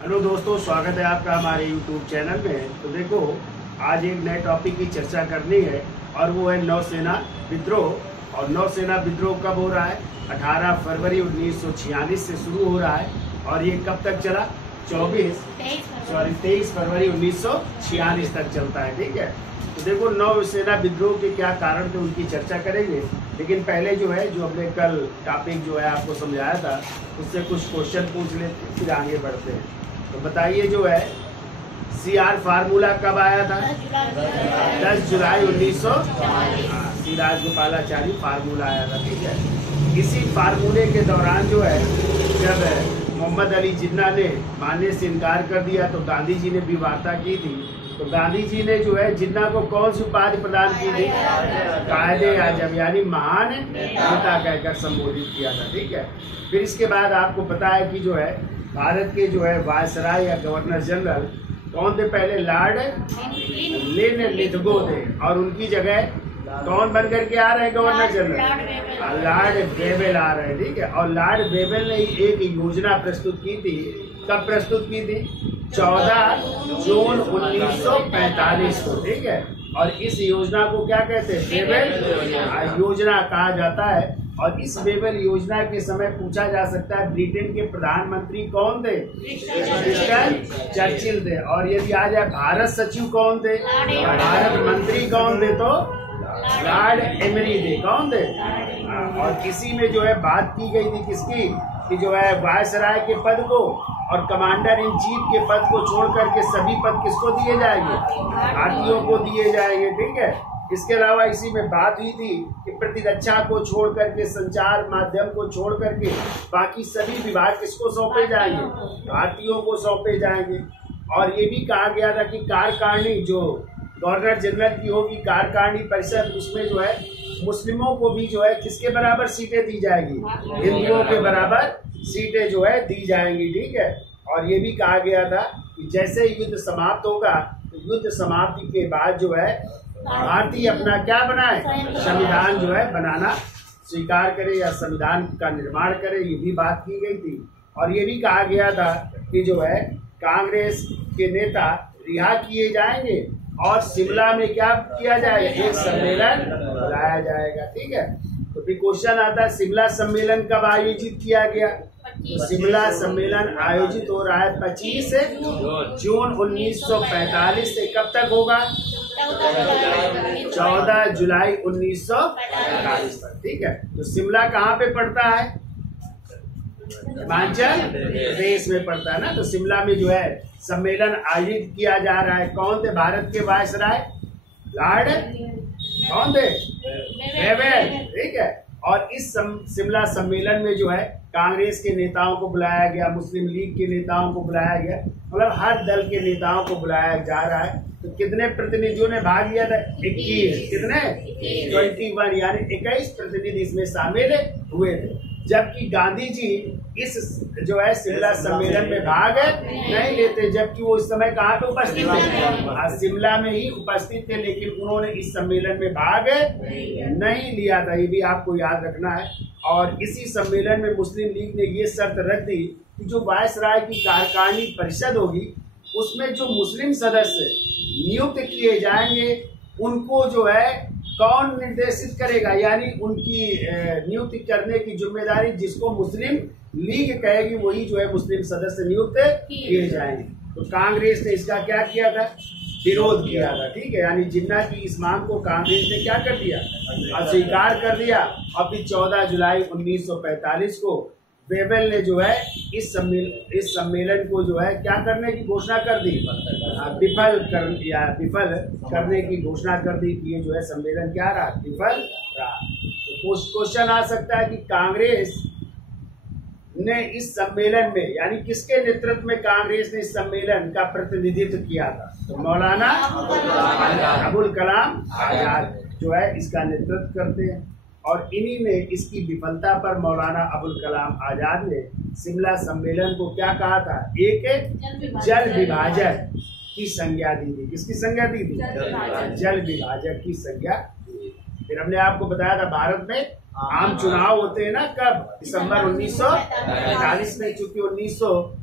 Hello दोस्तों, स्वागत है आपका हमारे YouTube चैनल में। तो देखो, आज एक नए टॉपिक की चर्चा करनी है और वो है नौसेना विद्रोह। और नौसेना विद्रोह कब हो रहा है? 18 फरवरी 1946 से शुरू हो रहा है और ये कब तक चला? 23 फरवरी 1946 तक चलता है। ठीक है, तो देखो नौसेना विद्रोह के क्या कारण थे उनकी चर्चा करेंगे। लेकिन पहले जो है, जो हमने कल टॉपिक जो है आपको समझाया था, उससे कुछ क्वेश्चन पूछ लेते फिर आगे बढ़ते हैं। तो बताइए, जो है CR फार्मूला कब आया था? 10 जुलाई 1944। श्री राजगोपालाचारी फार्मूला आया था। ठीक है, इसी फार्मूले के दौरान जो है, जब मोहम्मद अली जिन्ना ने मानने से इनकार कर दिया तो गांधी जी ने भी वार्ता की थी। तो गांधी जी ने जो है जिन्ना को कौन सी उपाधि प्रदान की थी? कायदे आजम, यानी महान नेता कहकर संबोधित किया था। ठीक है, फिर इसके बाद आपको पता है कि जो है भारत के जो है वायसराय या गवर्नर जनरल कौन थे? पहले लॉर्ड लिथगो थे और उनकी जगह कौन बन करके आ रहे हैं? गवर्नर जनरल लॉर्ड वेवेल आ रहे हैं। ठीक है, और लॉर्ड वेवेल ने एक योजना प्रस्तुत की थी। कब प्रस्तुत की थी? 14 जून 1945 को। ठीक है, और इस योजना को क्या कहते हैं? वेवेल योजना कहा जाता है। और इस वेवेल योजना के समय पूछा जा सकता है ब्रिटेन के प्रधानमंत्री कौन थे? विंस्टन चर्चिल थे। और यदि आ जाए भारत सचिव कौन थे? भारत मंत्री कौन थे? तो लॉर्ड एमरी थे। कौन थे? और इसी में जो है बात की गई थी किसकी? कि जो है वायसराय के पद को और कमांडर इन चीफ के पद को छोड़ करके सभी पद किसको दिए जाएंगे? भारतीयों को दिए जाएंगे। ठीक है, इसके अलावा इसी में बात हुई थी कि प्रतिरक्षा को छोड़ करके, संचार माध्यम को छोड़ करके बाकी सभी विभाग किसको सौंपे जाएंगे? भारतीयों को सौंपे जाएंगे। और ये भी कहा गया था कि कार्यकारिणी जो गवर्नर जनरल की होगी, कार्यकारिणी परिषद, उसमें जो है मुस्लिमों को भी जो है किसके बराबर सीटें दी जाएगी? हिंदुओं के बराबर सीटें जो है दी जाएंगी। ठीक है, और ये भी कहा गया था कि जैसे युद्ध समाप्त होगा तो युद्ध समाप्ति के बाद जो है भारतीय अपना क्या बनाए? संविधान जो है बनाना स्वीकार करे या संविधान का निर्माण करे। ये भी बात की गई थी। और ये भी कहा गया था कि जो है कांग्रेस के नेता रिहा किए जाएंगे और शिमला में क्या किया जाएगा? एक सम्मेलन बुलाया जाएगा। ठीक है, तो फिर क्वेश्चन आता है शिमला सम्मेलन कब आयोजित किया गया? तो शिमला सम्मेलन आयोजित हो रहा है 25 जून 1945 से कब तक होगा? 14 जुलाई 1945 तक। ठीक है, तो शिमला कहाँ पे पड़ता है? हिमाचल प्रदेश में पड़ता है ना। तो शिमला में जो है सम्मेलन आयोजित किया जा रहा है। कौन थे भारत के वायसराय? लॉर्ड कौन थे? वेवेल। ठीक है, और इस शिमला सम्मेलन में जो है कांग्रेस के नेताओं को बुलाया गया, मुस्लिम लीग के नेताओं को बुलाया गया, मतलब हर दल के नेताओं को बुलाया जा रहा है। तो कितने प्रतिनिधियों ने भाग लिया था? 21। कितने? 21, यानी 21 प्रतिनिधि इसमें शामिल हुए थे। जबकि गांधी जी इस जो है शिमला सम्मेलन में भाग नहीं लेते, जबकि वो इस समय कहाँ पे उपस्थित थे? शिमला में ही उपस्थित थे, लेकिन उन्होंने इस सम्मेलन में भाग नहीं लिया था। ये भी आपको याद रखना है। और इसी सम्मेलन में मुस्लिम लीग ने ये शर्त रख दी कि जो वायसराय की कार्यकारिणी परिषद होगी उसमें जो मुस्लिम सदस्य नियुक्त किए जाएंगे उनको जो है कौन निर्देशित करेगा? यानी उनकी नियुक्ति करने की जिम्मेदारी जिसको मुस्लिम लीग कहेगी वही जो है मुस्लिम सदस्य नियुक्त किए जाएंगे। तो कांग्रेस ने इसका क्या किया था? विरोध किया था। ठीक है, यानी जिन्ना की इस मांग को कांग्रेस ने क्या कर दिया? अस्वीकार कर दिया। और फिर 14 जुलाई 1945 को वेवेल ने जो है इस सम्मेलन को जो है क्या करने की घोषणा कर दी? विफल करने की घोषणा कर दी कि ये जो है सम्मेलन क्या रहा? विफल रहा। तो क्वेश्चन आ सकता है कि कांग्रेस ने इस सम्मेलन में, यानी किसके नेतृत्व में कांग्रेस ने इस सम्मेलन का प्रतिनिधित्व किया था? तो मौलाना अबुल कलाम आजाद जो है इसका नेतृत्व करते हैं। और इन्हीं ने इसकी विफलता पर मौलाना अबुल कलाम आजाद ने शिमला सम्मेलन को क्या कहा था? एक जल विभाजक की संज्ञा दी थी। किसकी संज्ञा दी थी? जल विभाजक की संज्ञा। फिर हमने आपको बताया था भारत में आम चुनाव होते हैं ना, कब? दिसंबर 1945 में। चूंकि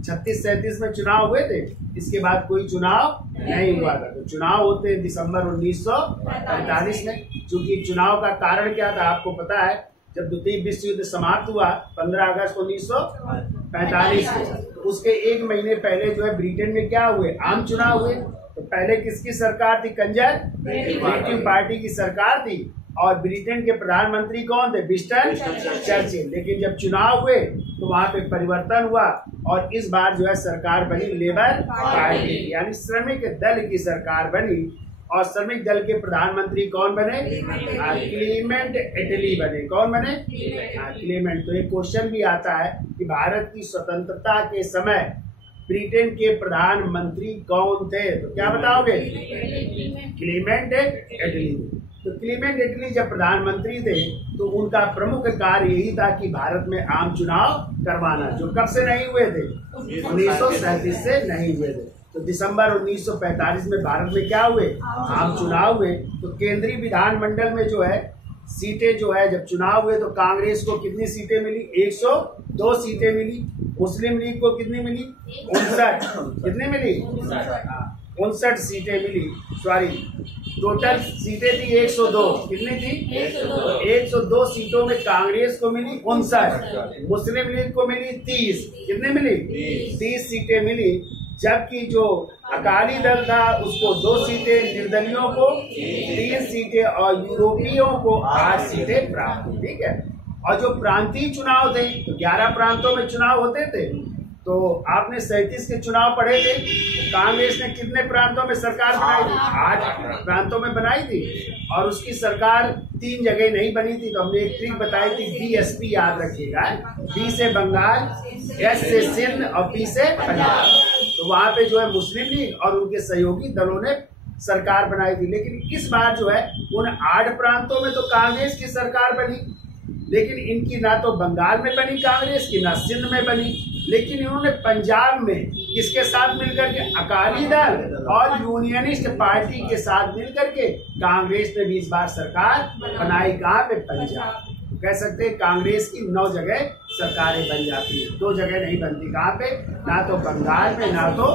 36-37 में चुनाव हुए थे, इसके बाद कोई चुनाव नहीं हुआ था। तो चुनाव होते दिसंबर 1945 में। चूंकि चुनाव का कारण क्या था आपको पता है, जब द्वितीय विश्व युद्ध समाप्त हुआ 15 अगस्त 1945 को, उसके एक महीने पहले जो है ब्रिटेन में क्या हुए, आम चुनाव हुए। तो पहले किसकी सरकार थी, कंजरवेटिव पार्टी की सरकार थी, और ब्रिटेन के प्रधानमंत्री कौन थे, विंस्टन चर्चिल। लेकिन जब चुनाव हुए तो वहां पे परिवर्तन हुआ और इस बार जो है सरकार बनी लेबर पार्टी, यानी श्रमिक दल की सरकार बनी। और श्रमिक दल के प्रधानमंत्री कौन बने, क्लीमेंट एटली बने। कौन बने, क्लीमेंट। तो एक क्वेश्चन भी आता है कि भारत की स्वतंत्रता के समय ब्रिटेन के प्रधानमंत्री कौन थे, तो क्या बताओगे, क्लीमेंट एटली। तो क्लीमेंट एटली जब प्रधानमंत्री थे तो उनका प्रमुख कार्य यही था कि भारत में आम चुनाव करवाना, जो कब से नहीं हुए थे, 1937 से नहीं हुए थे। तो दिसंबर 1945 में भारत में क्या हुए, आम चुनाव हुए। तो केंद्रीय विधानमंडल में जो है सीटें जो है, जब चुनाव हुए तो कांग्रेस को कितनी सीटें मिली, 102 सीटें मिली। मुस्लिम लीग को कितनी मिली, 59। कितनी मिली, 59 सीटें मिली। सॉरी, टोटल सीटें थी 102। कितनी थी, 102 सीटों में कांग्रेस को मिली 59, मुस्लिम लीग को मिली 30। कितनी मिली, 30 सीटें मिली। जबकि जो अकाली दल था उसको 2 सीटें, निर्दलियों को 3 सीटें और यूरोपियों को 8 सीटें प्राप्त हुई। ठीक है। और जो प्रांतीय चुनाव थे, तो 11 प्रांतों में चुनाव होते थे। तो आपने 37 के चुनाव पढ़े थे, तो कांग्रेस ने कितने प्रांतों में सरकार बनाई थी, 8 प्रांतों में बनाई थी। और उसकी सरकार 3 जगह नहीं बनी थी। तो हमने एक ट्रिक बताई थी, BSP याद रखिएगा, B से बंगाल, S से सिंध और P से पंजाब। तो वहां पे जो है मुस्लिम लीग और उनके सहयोगी दलों ने सरकार बनाई थी। लेकिन इस बार जो है उन 8 प्रांतों में तो कांग्रेस की सरकार बनी, लेकिन इनकी ना तो बंगाल में बनी कांग्रेस की, ना सिंध में बनी। लेकिन इन्होंने पंजाब में किसके साथ मिलकर के, अकाली दल और यूनियनिस्ट पार्टी के साथ मिलकर के कांग्रेस ने भी इस बार सरकार बनाई। कहाँ पे, पंजाब। कह सकते हैं कांग्रेस की 9 जगह सरकारें बन जाती है, 2 जगह नहीं बनती। कहाँ पे, ना तो बंगाल में ना तो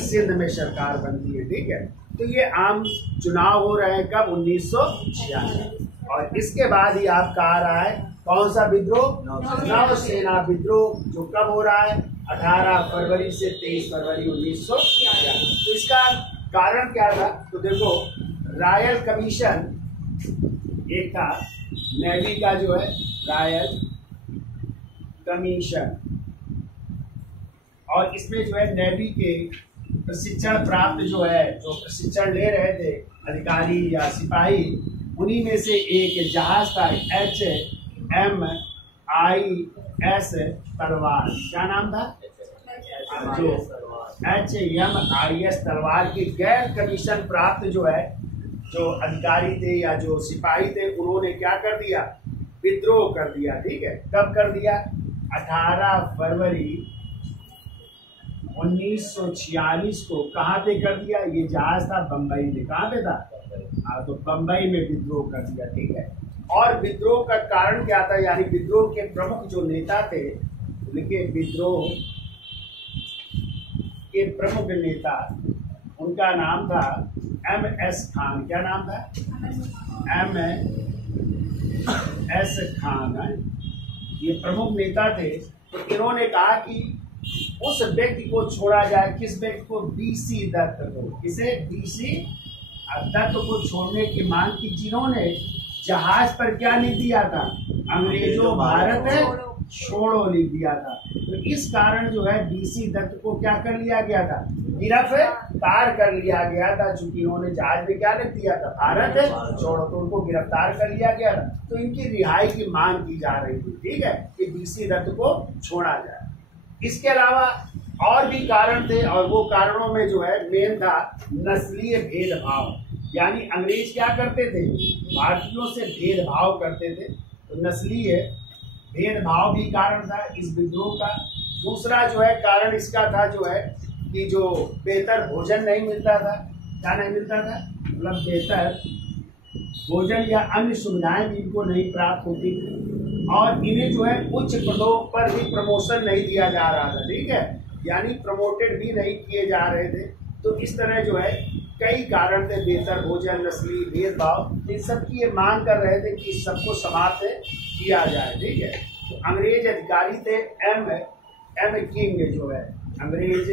सिंध में सरकार बनती है। ठीक है। तो ये आम चुनाव हो रहे हैं कब, 1946। और इसके बाद ही आपका आ रहा है कौन सा विद्रोह, नौसेना विद्रोह, जो कब हो रहा है, 18 फरवरी से 23 फरवरी 1946। तो इसका कारण क्या था, तो देखो रॉयल कमीशन एक था, नेवी का जो है रॉयल कमीशन, और इसमें जो है नेवी के प्रशिक्षण प्राप्त जो है, जो प्रशिक्षण ले रहे थे अधिकारी या सिपाही, उन्हीं में से एक जहाज था HMIS तलवार। क्या नाम था, जो HMIS तलवार की गैर कमीशन प्राप्त जो है, जो अधिकारी थे या जो सिपाही थे, उन्होंने क्या कर दिया, विद्रोह कर दिया। ठीक है। कब कर दिया, 18 फरवरी 1946 को। कहाँ पे कर दिया, ये जहाज था बम्बई में। कहाँ पे था, तो बम्बई में विद्रोह कर दिया। ठीक है। और विद्रोह का कारण क्या था, यानी विद्रोह के प्रमुख जो नेता थे, उनके विद्रोह के प्रमुख नेता, उनका नाम था MS खान। क्या नाम था, MS खान। ये प्रमुख नेता थे। तो इन्होंने कहा कि उस व्यक्ति को छोड़ा जाए, किस व्यक्ति को, BC दत्त को। किसे, BC दत्त को छोड़ने की मांग की, जिन्होंने जहाज पर क्या लिख दिया था, अंग्रेजों भारत छोड़ो लिख दिया था। तो इस कारण जो है BC दत्त को क्या कर लिया गया था, गिरफ्तार कर लिया गया था। चूंकि इन्होंने जहाज में क्या लिख दिया था, भारत छोड़ो, तो उनको गिरफ्तार कर लिया गया था। तो इनकी रिहाई की मांग की जा रही थी। ठीक है, कि BC दत्त को छोड़ा जाए। इसके अलावा और भी कारण थे, और वो कारणों में जो है मेन था नस्लीय भेदभाव। यानी अंग्रेज क्या करते थे, भारतीयों से भेदभाव करते थे। तो नस्लीय भेदभाव भी कारण था इस विद्रोह का। दूसरा जो है कारण इसका था जो है कि जो बेहतर भोजन नहीं मिलता था। क्या नहीं मिलता था, मतलब बेहतर भोजन या अन्य सुविधाएं भी इनको नहीं प्राप्त होती थी। और इन्हें जो है उच्च पदों पर भी प्रमोशन नहीं दिया जा रहा था। ठीक है। यानी प्रमोटेड भी नहीं किए जा रहे थे। तो इस तरह जो है कई कारण थे, बेहतर भोजन, नस्ली भेदभाव, इन सब की ये मांग कर रहे थे कि सबको समाप्त किया जाए। ठीक है, तो अंग्रेज अधिकारी थे एम किंग जो है, अंग्रेज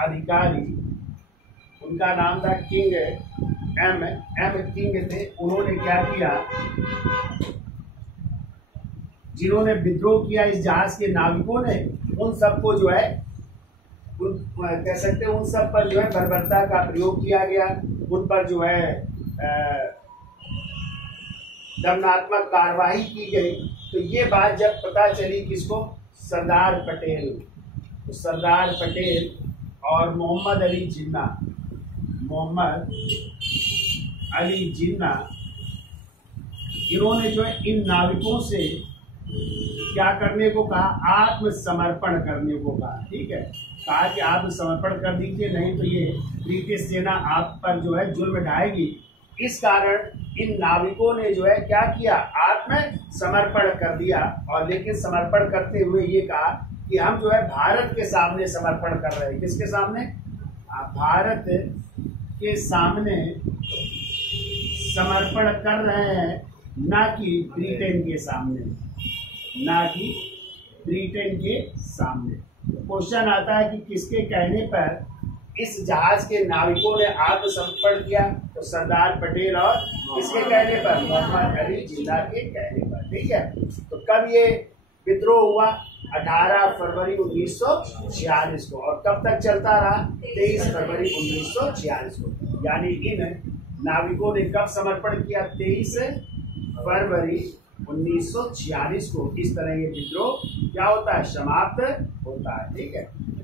अधिकारी, उनका नाम था किंग, एम किंग थे। उन्होंने क्या किया, जिन्होंने विद्रोह किया इस जहाज के नाविकों ने, उन सबको जो है कह सकते हैं उन सब पर जो है बर्बरता का प्रयोग किया गया, उन पर जो है दंडात्मक कार्रवाई की गई। तो ये बात जब पता चली किसको, सरदार पटेल, तो सरदार पटेल और मोहम्मद अली जिन्ना, इन्होंने जो है इन नाविकों से क्या करने को कहा, आत्मसमर्पण करने को कहा। ठीक है, कहा कि आत्मसमर्पण कर दीजिए, नहीं तो ये ब्रिटिश सेना आप पर जो है जुल्म ढाएगी। इस कारण इन नाविकों ने जो है क्या किया, आत्मसमर्पण कर दिया। और लेकिन समर्पण करते हुए ये कहा कि हम जो है भारत के सामने समर्पण कर रहे हैं। किसके सामने, भारत के सामने समर्पण कर रहे हैं, ना कि ब्रिटेन के सामने, ना कि ब्रिटेन के सामने। क्वेश्चन आता है कि किसके कहने पर इस जहाज के नाविकों ने आत्मसमर्पण किया, तो सरदार पटेल और किसके कहने पर, मोहम्मद अली जिन्ना के कहने पर। ठीक है, तो कब ये विद्रोह हुआ, 18 फरवरी 1946 को, और कब तक चलता रहा, 23 फरवरी 1946 को। यानी इन नाविकों ने कब समर्पण किया, 23 फरवरी 1946 को। इस तरह ये विद्रोह क्या होता है, समाप्त होता है। ठीक है,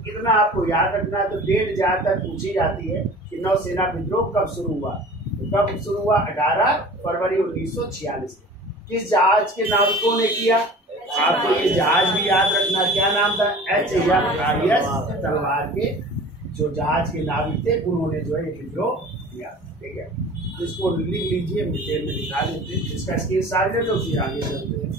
इतना आपको याद रखना है। तो डेट ज्यादातर पूछी जाती है कि नौसेना विद्रोह कब शुरू हुआ, तो कब शुरू हुआ, 18 फरवरी 1946। किस जहाज के नाविकों ने किया, आपको ये जहाज भी याद रखना, क्या नाम था, HMIS तलवार के जो जहाज के नाविक थे, उन्होंने जो है ये विद्रोह किया। ठीक है, तो इसको लिख लीजिए, डिटेल में दिखा देते हैं, इसका स्क्रीन शॉट ले लो, फिर आगे चलते हैं।